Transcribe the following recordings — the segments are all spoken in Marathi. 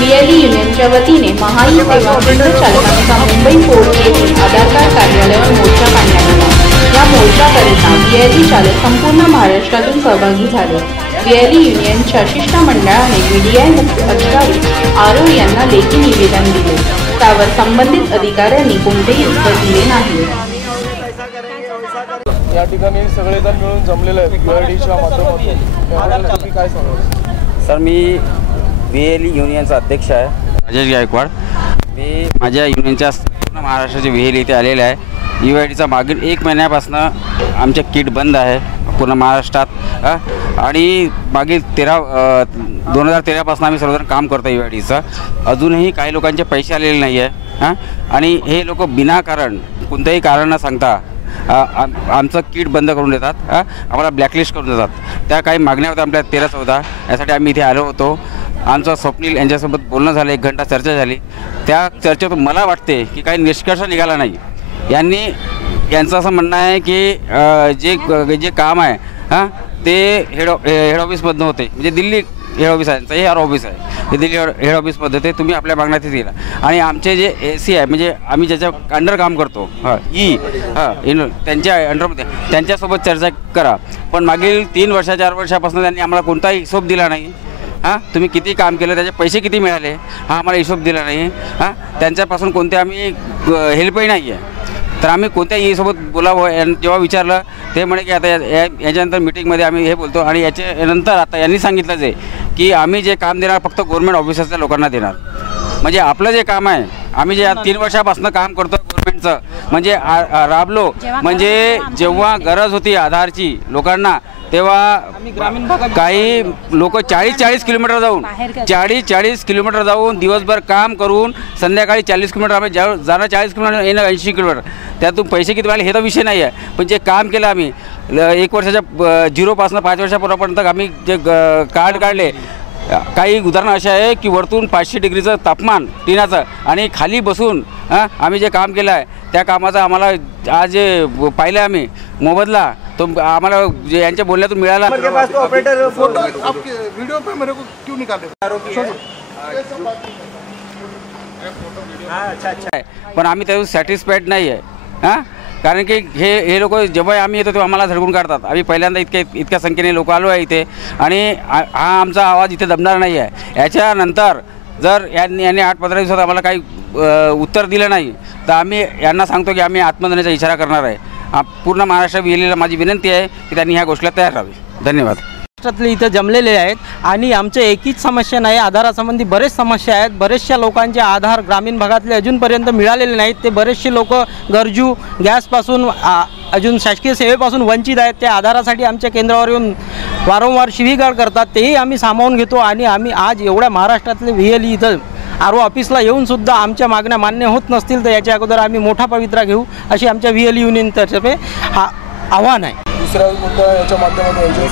बीएलई युनियनच्या वतीने महाई सेवा केंद्र चालकांचा मुंबई पोर्ट येथील आधार कार्ड कार्यालयावर मोर्चा काढण्यात आला। या मोर्चाकरिता बीएलई चालक संपूर्ण महाराष्ट्रातून सहभागी झाले। बीएलई युनियनच्या शिष्टमंडळाने मीडिया मुख्य अधिकारी आरो यांना लेखी निवेदन दिले, त्यावर संबंधित अधिकाऱ्यांनी कोणतेही उत्तर दिले नाही। या ठिकाणी सगळेजण मिळून जमलेले आहेत बीएलईच्या माध्यमातून काय सांगाल? सर, मी बीएलई युनियनचा अध्यक्ष आहे राजेश गायकवाड। मी माझ्या युनियनच्या पूर्ण महाराष्ट्राचे बीएलई इथे आलेले आहे। यूआयडीचा मागील 1 महिन्यापासून आमचे किट बंद आहे पूर्ण महाराष्ट्रात आणि मागील 2013 पासून आम्ही सर्वजण काम करतो यूआयडीचं। अजूनही काही लोकांचे पैसे आलेले नाही आहे आणि हे लोक विनाकारण कोणतेही कारण न सांगता आमचं किट बंद करून देतात, आम्हाला ब्लॅकलिस्ट करून देतात। त्या काही मागण्या होत्या आपल्या 13-14, यासाठी आम्ही इथे आलो होतो। आमचं स्वप्नील यांच्यासोबत बोलणं झालं, 1 घंटा चर्चा झाली। त्या चर्चेतून मला वाटते की काही निष्कर्ष निघाला नाही। यांचं असं म्हणणं आहे की जे काम आहे ते हेड ऑफिसमधनं होते, म्हणजे दिल्ली हेड ऑफिस आहे, हे ऑफिस आहे, हे दिल्ली हेड ऑफिसमध्ये ते तुम्ही आपल्या मागण्यात दिला आणि आमचे जे AC आहे, म्हणजे आम्ही ज्याच्या अंडर काम करतो त्यांच्या अंडरमध्ये त्यांच्यासोबत चर्चा करा। पण मागील 3 वर्ष 4 वर्षापासून त्यांनी आम्हाला कोणताही हिशोब दिला नाही। तुम्ही किती काम केलं, त्याचे पैसे किती मिळाले, आम्हाला हिशोब दिला नाही। त्यांच्यापासून कोणते आम्ही हेल्पही नाही आहे। तर आम्ही कोणत्याही सोबत बोलावं जेव्हा विचारलं ते म्हणे की आता याच्यानंतर मीटिंगमध्ये आम्ही हे बोलतो आणि याच्यानंतर आता यांनी सांगितलं जे की आम्ही जे काम देणार फक्त गव्हर्नमेंट ऑफिसर्सच्या लोकांना देणार। म्हणजे आपलं जे काम आहे, आम्ही जे 3 वर्षापासून काम करतो गव्हर्नमेंटचं, म्हणजे राबलो, म्हणजे जेव्हा गरज होती आधारची लोकांना तेव्हा काही लोक 40 किलोमीटर जाऊन दिवसभर काम करून संध्याकाळी 40 किलोमीटर आम्ही जाणं 40 किलोमीटर येणं 80 किलोमीटर, त्यातून पैसे किती मिळाले हे तर विषय नाही आहे। पण जे काम केलं आम्ही 1 वर्षाच्या 0पासून 5 वर्षापर्यंत आम्ही जे कार्ड काढले, काही उदाहरणं असे आहे की वरतून 500 डिग्रीचं तापमान टिनाचं आणि खाली बसून आम्ही जे काम केलं आहे त्या कामाचा आम्हाला आज जे पाहिलं आम्ही मोबदला तो आम्हाला यांच्या बोलण्यातून मिळाला। ऑपरेटर फोटो आपके वीडियो पे मेरे को क्यों निकाले? अच्छा, पण आम्ही त्यातून सॅटिस्फाईड नाही आहे। कारण की हे लोक जेव्हा आम्ही येतो तेव्हा आम्हाला झडकून काढतात। आम्ही पहिल्यांदा इतक्या संख्येने लोक आलो आहे इथे आणि हा आमचा आवाज इथे दमणार नाही आहे। याच्यानंतर जर यांनी 8-15 दिवसात आम्हाला काही उत्तर दिलं नाही तर आम्ही यांना सांगतो की आम्ही आत्मदहनाचा इशारा करणार आहे। पूर्ण महाराष्ट्र बीएलईला माझी विनंती आहे की त्यांनी ह्या गोष्टीला तयार राहावी। धन्यवाद। महाराष्ट्रातले इथं जमलेले आहेत आणि आमच्या एकच समस्या नाही, आधारासंबंधी बरेच समस्या आहेत। बरेचशा लोकांचे आधार ग्रामीण भागातले अजूनपर्यंत मिळालेले नाहीत। ते बरेचसे लोक गरजू, गॅसपासून अजून शासकीय सेवेपासून वंचित आहेत। त्या आधारासाठी आमच्या केंद्रावर येऊन वारंवार शिवीगाळ करतात, तेही आम्ही सामावून घेतो आणि आम्ही आज एवढ्या महाराष्ट्रातले बीएलई इथं आरो ऑफिसला येऊनसुद्धा आमच्या मागण्या मान्य होत नसतील तर याच्या अगोदर आम्ही मोठा पवित्रा घेऊ अशी आमच्या बीएलई युनियनतर्फे आव्हान आहे। दुसऱ्या मुद्दा याच्या माध्यमातून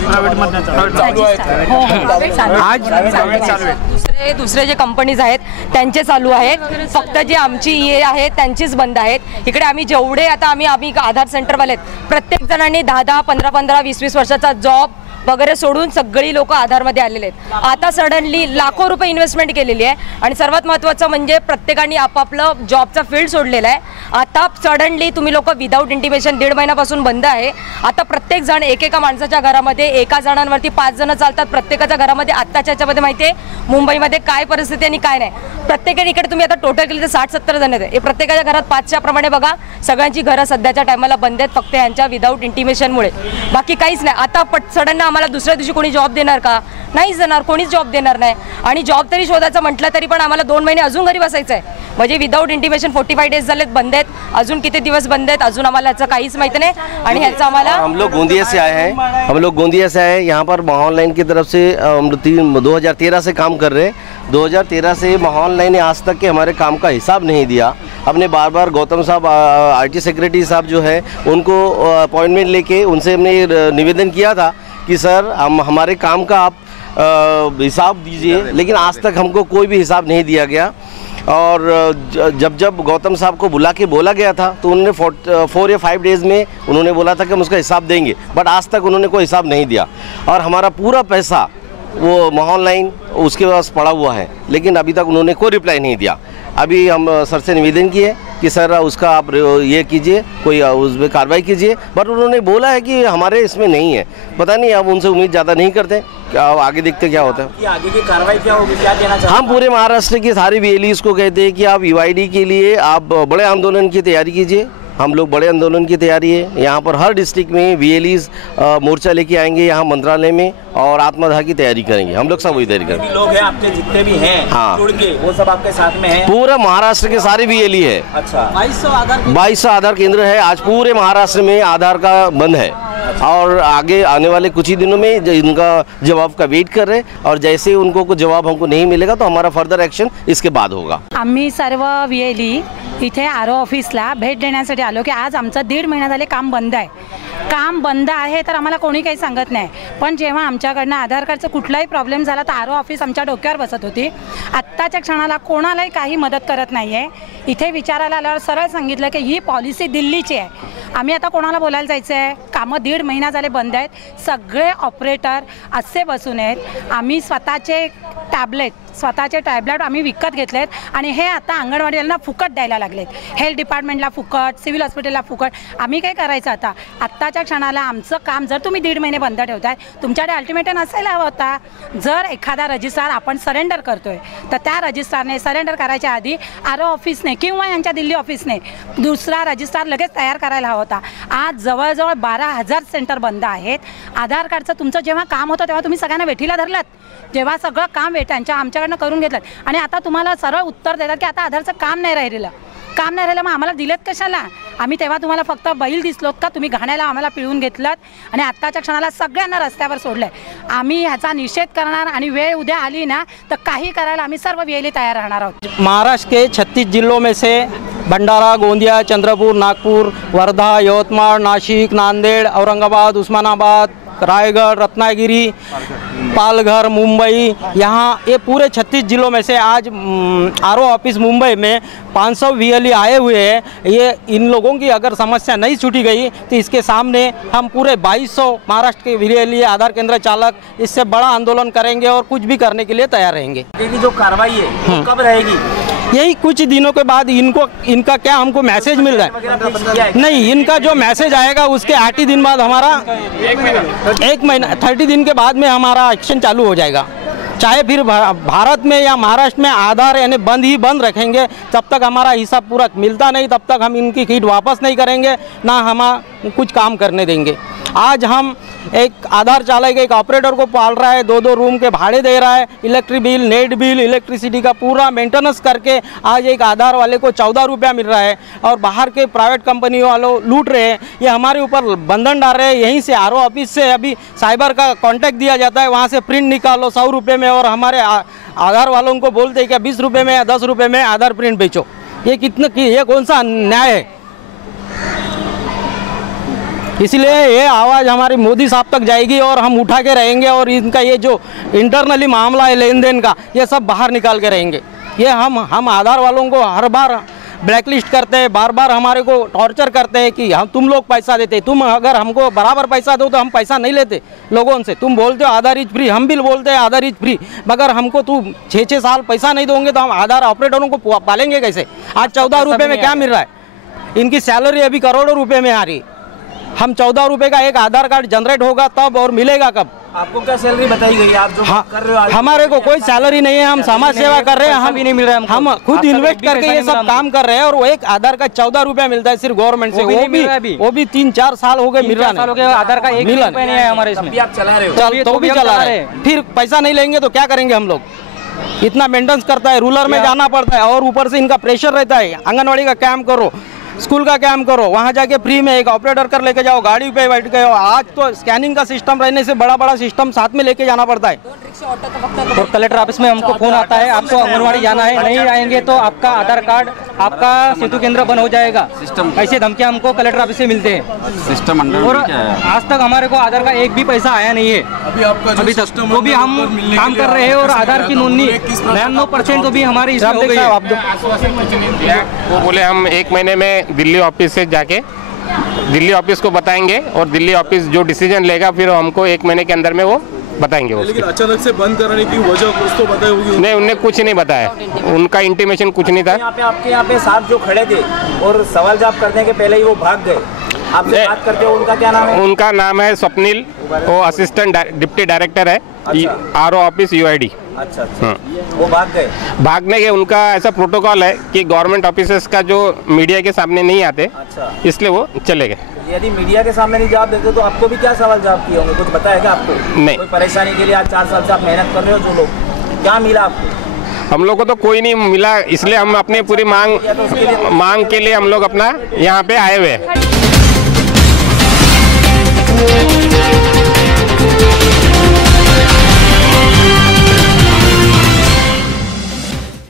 दुसरे जे कंपनीज आहेत त्यांचे चालू आहेत, फक्त जे आमची ये आहेत त्यांचीच बंद आहेत। इकडे आम्ही जेवढे आता आम्ही आधार सेंटरवाले आहेत प्रत्येक जणांनी 10-10, 15-15, 20-20 वर्षाचा जॉब वगैरे सोडून सगळी लोक आधारमध्ये आलेले आहेत। आता सडनली लाखो रुपये इन्व्हेस्टमेंट केलेली आहे आणि सर्वात महत्त्वाचं म्हणजे प्रत्येकाने आपापलं जॉबचा फील्ड सोडलेला आहे। आता सडनली तुम्ही लोक विदाऊट इंटिमेशन 1.5 महिन्यापासून बंद आहे। आता प्रत्येक जण एकेका माणसाच्या घरामध्ये एका जणांवरती 5 जण चालतात प्रत्येकाच्या घरामध्ये। आत्ताच्या याच्यामध्ये माहिती आहे मुंबईमध्ये काय परिस्थिती आणि काय नाही। प्रत्येकाने इकडे तुम्ही आता टोटल केली तर 60-70 जण आहेत। हे प्रत्येकाच्या घरात 5च्या प्रमाणे बघा, सगळ्यांची घरं सध्याच्या टायमाला बंद आहेत फक्त यांच्या विदाऊट इंटिमेशनमुळे, बाकी काहीच नाही। आता सडन आम्हाला दुसऱ्या दिवशी कोणी जॉब देणार का? नाहीच देणार, कोणीच जॉब देणार नाही। आणि जॉब तरी शोधायचं म्हटलं तरी पण आम्हाला 2 महिने अजून घरी बसायचं आहे। म्हणजे विदाऊट इंटिमेशन 45 डेज झालेत बंद आहेत, अजून किती दिवस बंद आहेत अजून आम्हाला याचं काहीच माहिती नाही। आणि ह्याचं आम्हाला हम लोग गोंदिया से आए हैं, यहाँ पर माहौल लाइन की तरफ से 2013 से काम कर रहे हैं। 2013 से माहौल लाइन ने आज तक के हमारे काम का हिसाब नहीं दिया। हमने बार बार गौतम साहब IT सेक्रेटरी साहब जो है उनको अपॉइंटमेंट लेके उनसे हमने निवेदन किया था कि सर हमारे काम का आप हिसाब दीजिए, लेकिन आज तक हमको कोई भी हिसाब नहीं दिया गया। और जब गौतम साहब को बुला के बोला गया था तो उन्होंने 4 या 5 डेज़ में उन्होंने बोला था कि हम उसका हिसाब देंगे, बट आज तक उन्होंने कोई हिसाब नहीं दिया। और हमारा पूरा पैसा वो माहौल लाइन उसके पास पड़ा हुआ है, लेकिन अभी तक उन्होंने कोई रिप्लाई नहीं दिया। अभी हम सर से निवेदन किए कि सर उसका आप ये कीजिए, कोई उस पर कार्रवाई कीजिए, बट उन्होंने बोला है कि हमारे इसमें नहीं है। पता नहीं, अब उनसे उम्मीद ज़्यादा नहीं करते, क्या आगे देखते क्या होता है कि आगे की कार्रवाई क्या होगी, क्या देना चाहते हैं? हम पूरे महाराष्ट्र के सारे VLEs को कहते हैं कि आप UID के लिए आप बड़े आंदोलन की तैयारी कीजिए। हम लोग बड़े आंदोलन की तैयारी है, यहाँ पर हर डिस्ट्रिक्ट में VLEs मोर्चा लेके आएंगे यहाँ मंत्रालय में और आत्मदाह की तैयारी करेंगे। हम लोग सब वही तैयारी करेंगे। लोग हैं आपके जितने भी हैं, हाँ, जुड़ के वो सब आपके साथ में हैं? पूरा महाराष्ट्र के सारे VLE है। अच्छा, 2200 आधार केंद्र है। आज पूरे महाराष्ट्र में आधार का बंद है और आगे आने वाले कुछ ही दिनों में इनका जवाब का वेट कर रहे हैं और जैसे उनको कुछ जवाब हमको नहीं मिलेगा तो हमारा फर्दर एक्शन इसके बाद होगा। आम्ही सर्व VLE इथे RO ऑफिसला भेट देण्यासाठी आलो की आज आमचं 1.5 महिना झाले काम बंद आहे। काम बंद आहे तर आम्हाला कोणी काही सांगत नाही, पण जेव्हा आमच्याकडनं आधार कार्डचा कुठलाही प्रॉब्लेम झाला तर RO ऑफिस आमच्या डोक्यावर बसत होती। आत्ताच्या क्षणाला कोणालाही काही मदत करत नाही आहे। इथे विचारायला आल्यावर सरळ सांगितलं की ही पॉलिसी दिल्लीची आहे। आम्ही आता कोणाला बोलायला जायचं आहे? कामं 1.5 महिना झाले बंद आहेत, सगळे ऑपरेटर असे बसून आहेत। आम्ही स्वतःचे टॅबलेट आम्ही विकत घेतलेत आणि हे आता अंगणवाडीला फुकट द्यायला लागलेत। हेल्थ डिपार्टमेंटला फुकट, सिव्हिल हॉस्पिटलला फुकट। आम्ही काय करायचं आता? आत्ताच्या क्षणाला आमचं काम जर तुम्ही 1.5 महिने बंद ठेवताय, तुमच्याकडे अल्टिमेटम असायला हवा होता। जर एखादा रजिस्ट्रार आपण सरेंडर करतोय तर त्या रजिस्ट्रारने सरेंडर करायच्या आधी RO ऑफिसने किंवा यांच्या दिल्ली ऑफिसने दुसरा रजिस्ट्रार लगेच तयार करायला हवा होता। आज जवळजवळ 12,000 सेंटर बंद आहेत। आधार कार्डचं तुमचं जेव्हा काम होतं तेव्हा तुम्ही सगळ्यांना वेठीला धरलात, जेव्हा सगळं काम आमच्याकडनं करून घेतलं आणि आता तुम्हाला सरळ उत्तर देतात की आता आधारचं काम नाही राहिलेलं। मग आम्हाला दिलेत कशाला? आम्ही तेव्हा तुम्हाला फक्त बैल दिसलोत का? तुम्ही घाण्याला आम्हाला पिळून घेतलात आणि आत्ताच्या क्षणाला सगळ्यांना रस्त्यावर सोडलंय। आम्ही ह्याचा निषेध करणार आणि वेळ उद्या आली ना तर काही करायला आम्ही सर्व VLE तयार राहणार आहोत। महाराष्ट्र के 36 जिलों में से भंडारा, गोंदिया, चंद्रपुर, नागपुर, वर्धा, यवतमाळ, नाशिक, नांदेड़, औरंगाबाद, उस्मानाबाद, रायगढ़, रत्नागिरी, पालघर, मुंबई, यहाँ ये पूरे 36 जिलों में से आज RO ऑफिस मुंबई में 500 VLE आए हुए हैं। ये इन लोगों की अगर समस्या नहीं छूटी गई तो इसके सामने हम पूरे 2200 महाराष्ट्र के VLE आधार केंद्र चालक इससे बड़ा आंदोलन करेंगे और कुछ भी करने के लिए तैयार रहेंगे। ये जो कार्रवाई है वो कब रहेगी? यही कुछ दिनों के बाद इनका क्या हमको मैसेज मिल रहा है? नहीं, इनका जो मैसेज आएगा उसके 8 ही दिन बाद हमारा 1 महीना 30 दिन के बाद में हमारा एक्शन चालू हो जाएगा। चाहे फिर भारत में या महाराष्ट्र में आधार यानी बंद रखेंगे, जब तक हमारा हिसाब पूरा मिलता नहीं तब तक हम इनकी किट वापस नहीं करेंगे, ना हम कुछ काम करने देंगे। आज हम एक आधार चालक एक ऑपरेटर को पाल रहा है, 2-2 रूम के भाड़े दे रहा है, electric bill, net bill, electricity का पूरा मेंटेनेंस करके आज एक आधार वाले को 14 रुपया मिल रहा है और बाहर के प्राइवेट कंपनी वालों लूट रहे हैं। ये हमारे ऊपर बंधन डाल रहे हैं। यहीं से RO ऑफिस से अभी साइबर का कॉन्टैक्ट दिया जाता है, वहाँ से प्रिंट निकालो 100 रुपये में और हमारे आधार वालों को बोलते हैं कि 20 रुपये में या 10 रुपये में आधार प्रिंट बेचो। ये कौन सा न्याय है? इसलिए ये आवाज़ हमारी मोदी साहब तक जाएगी और हम उठा के रहेंगे और इनका ये जो इंटरनली मामला है लेन देन का, ये सब बाहर निकाल के रहेंगे। ये हम आधार वालों को हर बार ब्लैकलिस्ट करते हैं, बार बार हमारे को टॉर्चर करते हैं कि हम तुम लोग पैसा देते, तुम अगर हमको बराबर पैसा दो तो हम पैसा नहीं लेते लोगों से। तुम बोलते हो आधार इज फ्री, हम भी बोलते हैं आधार इज फ्री, मगर हमको तुम 6-6 साल पैसा नहीं दोगे तो हम आधार ऑपरेटरों को पालेंगे कैसे? आज 14 रुपये में क्या मिल रहा है? इनकी सैलरी अभी करोड़ों रुपये में आ रही। हम 14 रुपये का एक आधार कार्ड जनरेट होगा तब और मिलेगा कब? आपको क्या सैलरी बताई गई? आप जो कर रहे हो हमारे को कोई सैलरी नहीं है, हम समाज सेवा कर रहे हैं, हम भी नहीं मिल रहा है। हम खुद इन्वेस्ट करके ये सब काम कर रहे हैं और वो एक आधार का 14 रुपया मिलता है सिर्फ गवर्नमेंट से, वो भी 3-4 साल हो गए मिल रहा नहीं। आधार का 1 रुपया नहीं है हमारे इसमें। आप चला रहे हो तो भी चला रहे हैं, फिर पैसा नहीं लेंगे तो क्या करेंगे हम लोग? इतना मेंटेनेंस करता है, रूरल में जाना पड़ता है और ऊपर से इनका प्रेशर रहता है। आंगनवाड़ी का कैंप करो, स्कूल का कैंप करो, वहाँ जाके फ्री में एक ऑपरेटर कर लेके जाओ, गाड़ी पे बैठ गए। आज तो स्कैनिंग का सिस्टम रहने से बड़ा सिस्टम साथ में लेके जाना पड़ता है। और कलेक्टर ऑफिस में हमको फोन आता है आपको आंगनवाड़ी जाना है, नहीं आएंगे तो आपका आधार कार्ड, आपका सेतु केंद्र बंद हो जाएगा। सिस्टम ऐसे धमकियाँ हमको कलेक्टर ऑफिस से मिलते हैं। सिस्टम और आज तक हमारे को आधार का एक भी पैसा आया नहीं है अभी तक, तो भी हम काम कर रहे हैं और आधार की नोंदनी 99% तो भी हमारी इसमें हो गई है। वो बोले हम 1 महीने में दिल्ली ऑफिस से जाके दिल्ली ऑफिस को बताएंगे और दिल्ली ऑफिस जो डिसीजन लेगा फिर हमको 1 महीने के अंदर में वो बताएंगे वो। लेकिन अचानक से बंद कराने की वजह कुछ तो बताई होगी? नहीं, उनने कुछ नहीं बताया, उनका इंटीमेशन कुछ नहीं था। आपके यहाँ पे साथ जो खड़े थे और सवाल जवाब करने के पहले ही वो भाग गए, आपसे बात करते हो, उनका क्या नाम है? उनका नाम है स्वप्निल, वो असिस्टेंट डिप्टी डायरेक्टर है RO ऑफिस UID। अच्छा, वो भाग गए। भागने के उनका ऐसा प्रोटोकॉल है कि गवर्नमेंट ऑफिसर्स का जो मीडिया के सामने नहीं आते, इसलिए वो चले गए। यदि मीडिया के सामने नहीं जवाब देते तो आपको भी क्या सवाल जवाब किए होंगे, कुछ बताया क्या आपको? नहीं। कोई परेशानी के लिए आज 4 साल से आप मेहनत कर रहे हो, जो लोग क्या मिला आपको? हम लोग को तो कोई नहीं मिला, इसलिए हम अपनी पूरी मांग के लिए हम लोग अपना यहाँ पे आए हुए हैं।